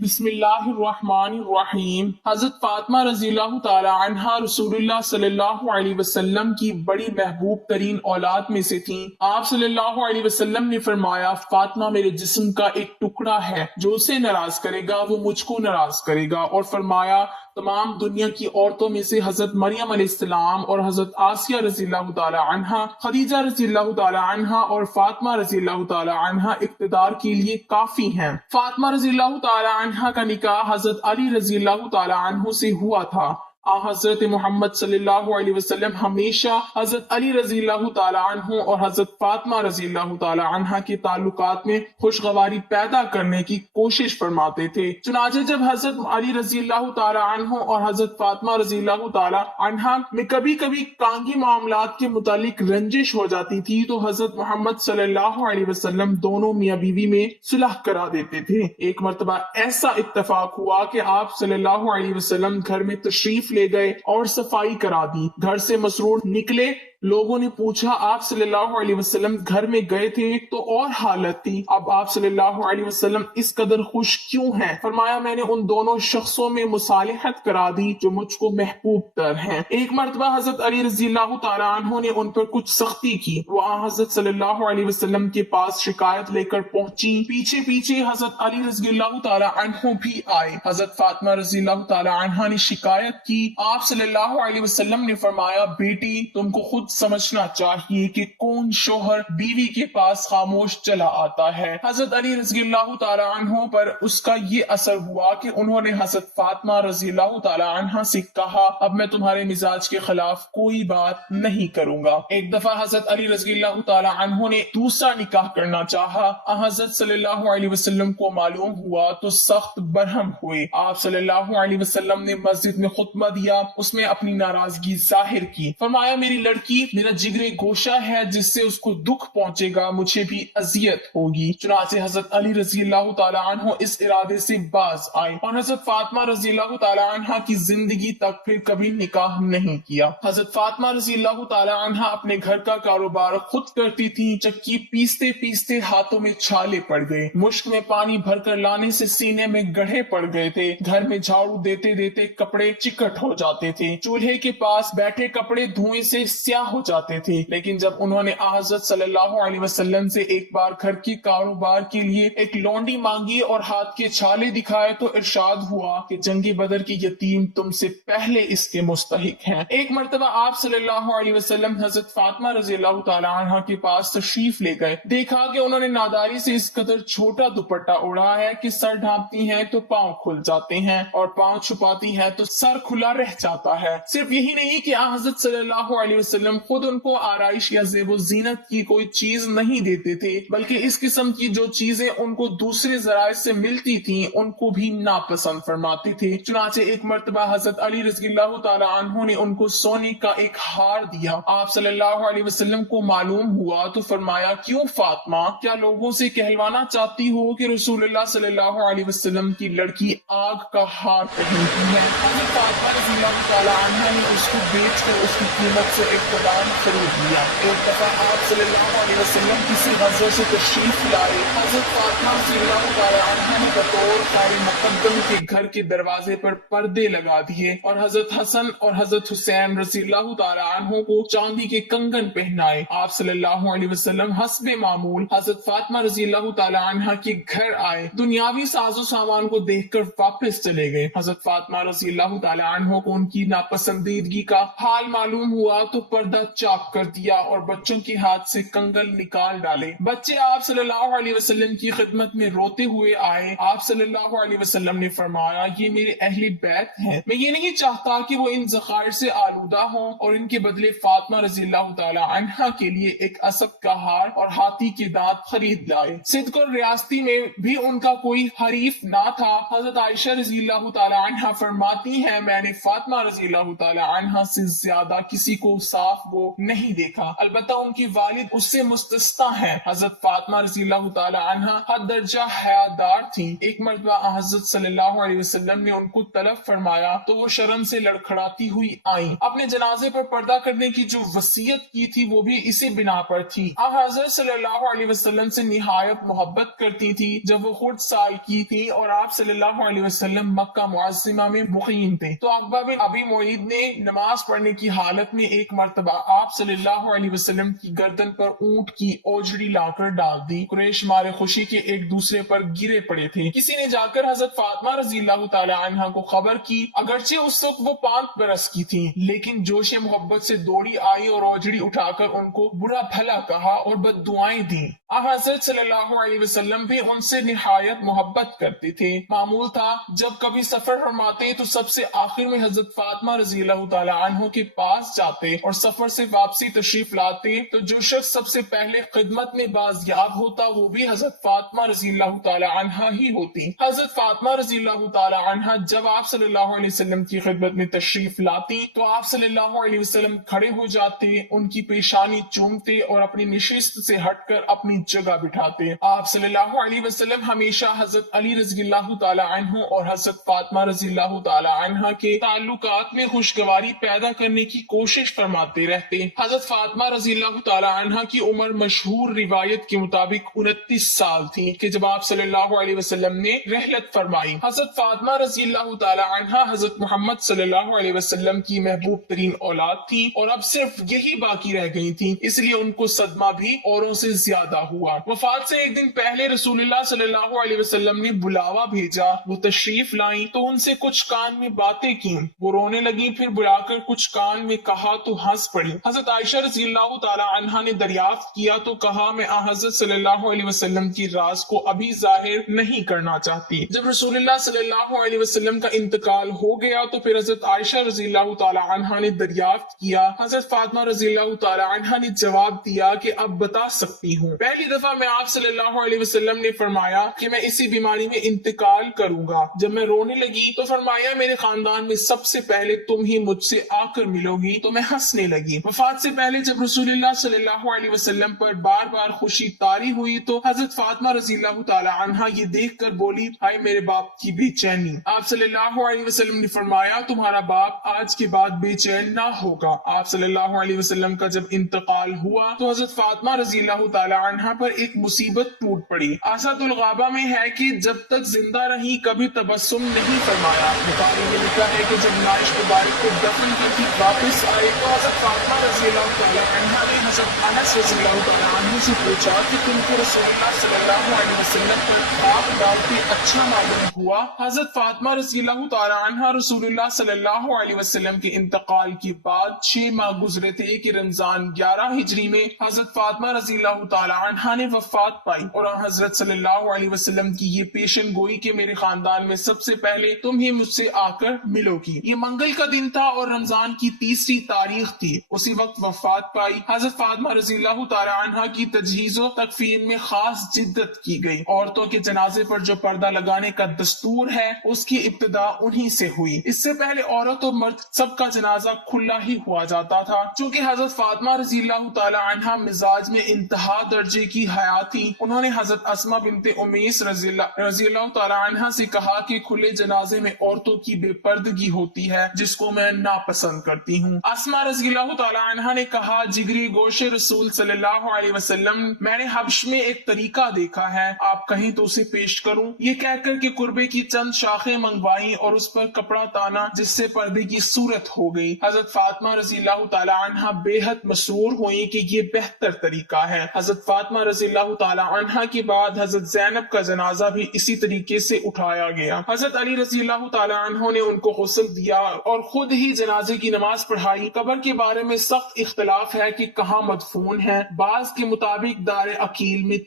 بسم اللہ الرحمن الرحیم۔ حضرت فاطمہ رضی اللہ تعالی عنہا رسول اللہ صلی اللہ علیہ وسلم کی بڑی محبوب ترین اولاد میں سے تھیں۔ آپ صلی اللہ علیہ وسلم نے فرمایا، فاطمہ میرے جسم کا ایک ٹکڑا ہے، جو اسے ناراض کرے گا وہ مجھ کو ناراض کرے گا، اور فرمایا تمام دنیا کی عورتوں میں سے حضرت مریم علیہ السلام اور حضرت آسیہ رضی اللہ تعالی عنہا، خدیجہ رضی اللہ تعالی عنہا اور فاطمہ رضی اللہ تعالی عنہا اقتدار کے لیے کافی ہیں۔ فاطمہ رضی اللہ تعالی عنہا کا نکاح حضرت علی رضی اللہ تعالی عنہ سے ہوا تھا۔ حضرت محمد صلی اللہ علیہ وسلم ہمیشہ حضرت علی رضی اللہ تعالی عنہ اور حضرت فاطمہ رضی اللہ تعالی عنہ کے تعلقات میں خوشگواری پیدا کرنے کی کوشش فرماتے تھے۔ چنانچہ جب حضرت علی رضی اللہ تعالی عنہ اور حضرت فاطمہ رضی اللہ تعالی عنہ میں کبھی کبھی کانگی معاملات کے متعلق رنجش ہو جاتی تھی تو حضرت محمد صلی اللہ علیہ وسلم دونوں میاں بیوی میں صلح کرا دیتے تھے۔ ایک مرتبہ ایسا اتفاق ہوا کہ آپ صلی اللہ علیہ وسلم گھر میں تشریف لے گئے اور صفائی کرا دی۔ گھر سے مسرور نکلے، لوگوں نے پوچھا آپ صلی اللہ علیہ وسلم گھر میں گئے تھے تو اور حالت تھی، اب آپ صلی اللہ علیہ وسلم اس قدر خوش کیوں ہیں؟ فرمایا میں نے ان دونوں شخصوں میں مصالحت کرا دی جو مجھ کو محبوب تر ہیں۔ ایک مرتبہ حضرت علی رضی اللہ تعالی عنہ نے ان پر کچھ سختی کی، وہ حضرت صلی اللہ علیہ وسلم کے پاس شکایت لے کر پہنچی۔ پیچھے پیچھے حضرت علی رضی اللہ تعالی عنہ بھی آئے۔ حضرت فاطمہ رضی اللہ تعالی عنہ نے شکایت کی، آپ صلی اللہ علیہ وسلم نے فرمایا بیٹی تم کو خود سمجھنا چاہیے کہ کون شوہر بیوی کے پاس خاموش چلا آتا ہے۔ حضرت علی رضی اللہ تعالی عنہ پر اس کا یہ اثر ہوا کہ انہوں نے حضرت فاطمہ رضی اللہ تعالی عنہ سے کہا اب میں تمہارے مزاج کے خلاف کوئی بات نہیں کروں گا۔ ایک دفعہ حضرت علی رضی اللہ تعالی عنہ نے دوسرا نکاح کرنا چاہا، حضرت صلی اللہ علیہ وسلم کو معلوم ہوا تو سخت برہم ہوئے۔ آپ صلی اللہ علیہ وسلم نے مسجد میں خطبہ دیا، اس میں اپنی ناراضگی ظاہر کی، فرمایا میری لڑکی میرا جگرے گوشہ ہے، جس سے اس کو دکھ پہنچے گا مجھے بھی اذیت ہوگی۔ چنانچہ حضرت علی رضی اللہ تعالی عنہ اس ارادے سے باز آئے اور حضرت فاطمہ رضی اللہ تعالی عنہ کی زندگی تک پھر کبھی نکاح نہیں کیا۔ حضرت فاطمہ رضی اللہ تعالی عنہ اپنے گھر کا کاروبار خود کرتی تھی، چکی پیستے پیستے ہاتھوں میں چھالے پڑ گئے، مشک میں پانی بھر کر لانے سے سینے میں گڑھے پڑ گئے تھے، گھر میں جھاڑو دیتے دیتے کپڑے چکٹ ہو جاتے تھے، چولہے کے پاس بیٹھے کپڑے دھوئیں سے سیاہ ہو جاتے تھے۔ لیکن جب انہوں نے حضرت صلی اللہ علیہ وسلم سے ایک بار گھر کے کاروبار کے لیے ایک لونڈی مانگی اور ہاتھ کے چھالے دکھائے تو ارشاد ہوا کہ جنگ بدر کی یتیم تم سے پہلے اس کے مستحق ہیں۔ ایک مرتبہ آپ صلی اللہ علیہ وسلم حضرت فاطمہ رضی اللہ تعالی عنہ کے پاس تشریف لے گئے، دیکھا کہ انہوں نے ناداری سے اس قدر چھوٹا دوپٹہ اوڑھا ہے کہ سر ڈھانپتی ہیں تو پاؤں کھل جاتے ہیں اور پاؤں چھپاتی ہیں تو سر کھلا رہ جاتا ہے۔ صرف یہی نہیں کہ حضرت صلی اللہ علیہ وسلم خود ان کو آرائش یا زیب و زینت کی کوئی چیز نہیں دیتے تھے، بلکہ اس قسم کی جو چیزیں ان کو دوسرے ذرائع سے ملتی تھیں ان کو بھی ناپسند فرماتے تھے۔ چنانچہ ایک مرتبہ حضرت علی رضی اللہ تعالی عنہ نے ان کو سونے کا ایک ہار دیا، آپ صلی اللہ علیہ وسلم کو معلوم ہوا تو فرمایا کیوں فاطمہ، کیا لوگوں سے کہلوانا چاہتی ہو کہ رسول اللہ صلی اللہ علیہ وسلم کی لڑکی آگ کا ہار پہنتی ہے؟ حضرت فاطمہ رضی اللہ تعالی عنہ نے اس کو بیچ کر اس کی قیمت سے اقتدار خرید لیا۔ ایک دفعہ آپ صلی اللہ علیہ وسلم کسی غزوے سے تشریف لائے، حضرت فاطمہ رضی اللہ تعالی عنہ نے بطور خیر مقدم کے گھر کے دروازے پر پردے لگا دیے اور حضرت حسن اور حضرت حسین رضی اللہ تعالی عنہ کو چاندی کے کنگن پہنائے۔ آپ صلی اللہ علیہ وسلم حسب معمول حضرت فاطمہ رضی اللہ تعالی عنہ کے گھر آئے، دنیاوی ساز و سامان کو دیکھ کر واپس چلے گئے۔ حضرت فاطمہ رضی اللہ تعالی عنہ کو ان کی ناپسندیدگی کا حال معلوم ہوا تو پردہ چاک کر دیا اور بچوں کے ہاتھ سے کنگن نکال ڈالے۔ بچے آپ صلی اللہ علیہ وسلم کی خدمت میں روتے ہوئے آئے، آپ صلی اللہ علیہ وسلم نے فرمایا یہ میرے اہل بیت ہیں، میں یہ نہیں چاہتا کہ وہ ان ذخائر سے آلودہ ہوں، اور ان کے بدلے فاطمہ رضی اللہ تعالی عنہ کے لیے ایک اسد کا ہار اور ہاتھی کے دانت خرید لائے۔ صدق اور ریاستی میں بھی ان کا کوئی حریف نہ تھا۔ حضرت عائشہ رضی اللہ تعالی عنہ فرماتی ہیں میں نے فاطمہ رضی اللہ تعالی عنہ سے زیادہ کسی کو صاف وہ نہیں دیکھا، البتہ ان کی والد اس سے مستثنا ہے۔ حضرت فاطمہ رضی اللہ تعالی عنہ حد درجہ حیادار تھیں۔ ایک مرتبہ حضرت صلی اللہ علیہ وسلم نے ان کو طلب فرمایا تو وہ شرم سے لڑکھڑاتی ہوئی آئیں۔ اپنے جنازے پر پردہ کرنے کی جو وصیت کی تھی وہ بھی اسی بنا پر تھی۔ حضرت صلی اللہ علیہ وسلم سے نہایت محبت کرتی تھی جب وہ خود سال کی تھی اور آپ صلی اللہ علیہ وسلم مکہ معظمہ میں مقیم تھے تو عقبہ بن ابی معیط نے نماز پڑھنے کی حالت میں ایک مرتبہ آپ صلی اللہ علیہ وسلم کی گردن پر اونٹ کی اوجڑی لا کر ڈال دی۔ قریش مارے خوشی کے ایک دوسرے پر گرے پڑے تھے۔ کسی نے جا کر حضرت فاطمہ رضی اللہ تعالی عنہا کو خبر کی، اگرچہ اس وقت وہ 5 برس کی تھی لیکن جوش محبت سے دوڑی آئی اور اوجڑی اٹھا کر ان کو برا بھلا کہا اور بد دعائیں دیں۔ حضرت صلی اللہ علیہ وسلم بھی ان سے نہایت محبت کرتے تھے۔ معمول تھا جب کبھی سفر فرماتے تو سب سے آخر میں حضرت فاطمہ رضی اللہ تعالی عنہ کے پاس جاتے اور سفر سے واپسی تشریف لاتے تو جو شخص سب سے پہلے خدمت میں بازیاب ہوتا وہ بھی حضرت فاطمہ رضی اللہ تعالی عنہ ہی ہوتی۔ حضرت فاطمہ رضی اللہ تعالی عنہ جب آپ صلی اللہ علیہ وسلم کی خدمت میں تشریف لاتی تو آپ صلی اللہ علیہ وسلم کھڑے ہو جاتے، ان کی پیشانی چومتے اور اپنی نشست سے ہٹ کر اپنی جگہ بٹھاتے۔ آپ صلی اللہ علیہ وسلم ہمیشہ حضرت علی رضی اللہ تعالی عنہ اور حضرت فاطمہ رضی اللہ تعالی عنہ کے تعلقات میں خوشگواری پیدا کرنے کی کوشش فرماتے رہتے۔ حضرت فاطمہ رضی اللہ تعالی عنہ کی عمر مشہور روایت کے مطابق 29 سال تھی کہ جب آپ صلی اللہ علیہ وسلم نے رحلت فرمائی۔ حضرت فاطمہ رضی اللہ تعالی عنہ حضرت محمد صلی اللہ علیہ وسلم کی محبوب ترین اولاد تھی اور اب صرف یہی باقی رہ گئی تھی، اس لیے ان کو صدمہ بھی اوروں سے زیادہ ہوا۔ وفات سے ایک دن پہلے رسول اللہ صلی اللہ علیہ وسلم نے بلاوا بھیجا، وہ تشریف لائیں تو ان سے کچھ کان میں باتیں کی، وہ رونے لگی، پھر بلا کر کچھ کان میں کہا تو ہنس پڑی۔ حضرت عائشہ رضی اللہ تعالی عنہا نے دریافت کیا تو کہا میں حضرت صلی اللہ علیہ وسلم کی راز کو ابھی ظاہر نہیں کرنا چاہتی۔ جب رسول اللہ صلی اللہ علیہ وسلم کا انتقال ہو گیا تو پھر حضرت عائشہ رضی اللہ تعالی عنہا نے دریافت کیا۔ حضرت فاطمہ رضی اللہ تعالی عنہا نے جواب دیا کہ اب بتا سکتی ہوں۔ پہلی دفعہ میں آپ صلی اللہ علیہ وسلم نے فرمایا کہ میں اسی بیماری میں انتقال کروں گا۔ جب میں رونے لگی تو فرمایا میرے خاندان میں سب سے پہلے تم ہی مجھ سے آ کر ملو گی، تو میں ہنسنے لگی۔ وفات سے پہلے جب رسول اللہ صلی اللہ علیہ وسلم پر بار بار خوشی طاری ہوئی تو حضرت فاطمہ رضی اللہ تعالی عنہا یہ دیکھ کر بولی ہائے میرے باپ کی بے چینی۔ آپ صلی اللہ علیہ وسلم نے فرمایا تمہارا باپ آج کے بعد بے چین نہ ہوگا۔ آپ صلی اللہ علیہ وسلم کا جب انتقال ہوا تو حضرت فاطمہ رضی اللہ تعالی عنہا پر ایک مصیبت ٹوٹ پڑی۔ آسات الغابہ میں ہے کہ جب تک زندہ رہی کبھی تبسم نہیں فرمایا۔ بخاری میں لکھا ہے کہ جب نائش مبارک کو دفن کر کے واپس آئے تو حضرت فاطمہ رضی اللہ تعالی عنہا نے حضرت انس رضی اللہ تعالی عنہ سے پوچھا کہ تم کو رسول اللہ صلی اللہ علیہ وسلم پر خاک ڈالتے اچھا معلوم ہوا؟ حضرت فاطمہ رضی اللہ تعالی عنہا رسول اللہ صلی اللہ علیہ وسلم کے انتقال کے بعد 6 ماہ گزرے تھے کہ رمضان 11 ہجری میں حضرت فاطمہ رضی اللہ تعالی عنہا نے وفات پائی اور حضرت صلی اللہ علیہ وسلم کی یہ پیشن گوئی کہ میرے خاندان میں سب سے پہلے تم ہی مجھ سے آ کر ملو گی۔ یہ منگل کا دن تھا اور رمضان کی 30 تاریخ تھی، اسی وقت وفات پائی۔ حضرت فاطمہ رضی اللہ تعالی عنہا کی تجہیز و تکفین میں خاص جدت کی گئی۔ عورتوں کے جنازے پر جو پردہ لگانے کا دستور ہے اس کی ابتدا انہی سے ہوئی۔ اس سے پہلے عورت اور مرد سب کا جنازہ کھلا ہی ہوا جاتا تھا۔ چونکہ حضرت فاطمہ رضی اللہ تعالی عنہا مزاج میں انتہا درجے کی حیا تھی، انہوں نے حضرت اسماء بنت امیس رضی اللہ تعالی عنہا سے کہا کہ کھلے جنازے میں عورتوں کی بے پردگی ہوتی ہے جس کو میں ناپسند کرتی ہوں۔ اسماء رضی اللہ تعالی عنہا نے کہا جگری گوش رسول صلی اللہ علیہ وسلم میں نے حبش میں ایک طریقہ دیکھا ہے، آپ کہیں تو اسے پیش کروں؟ یہ کہہ کر کہ قربے کی چند شاخیں منگوائیں اور اس پر کپڑا تانا جس سے پردے کی صورت ہو گئی۔ حضرت فاطمہ رضی اللہ تعالی عنہا بے حد مسرور ہوئی کہ یہ بہتر طریقہ ہے۔ حضرت فاطمہ رضی اللہ تعالی عنہا کے بعد حضرت زینب کا جنازہ بھی اسی طریقے سے اٹھایا گیا۔ حضرت علی رضی اللہ تعالی عنہ نے ان کو غسل دیا اور خود ہی جنازے کی نماز پڑھائی۔ قبر کے بارے میں سخت اختلاف ہے کہ کہاں مدفون ہے، بعض کے مطابق دار عقیل میں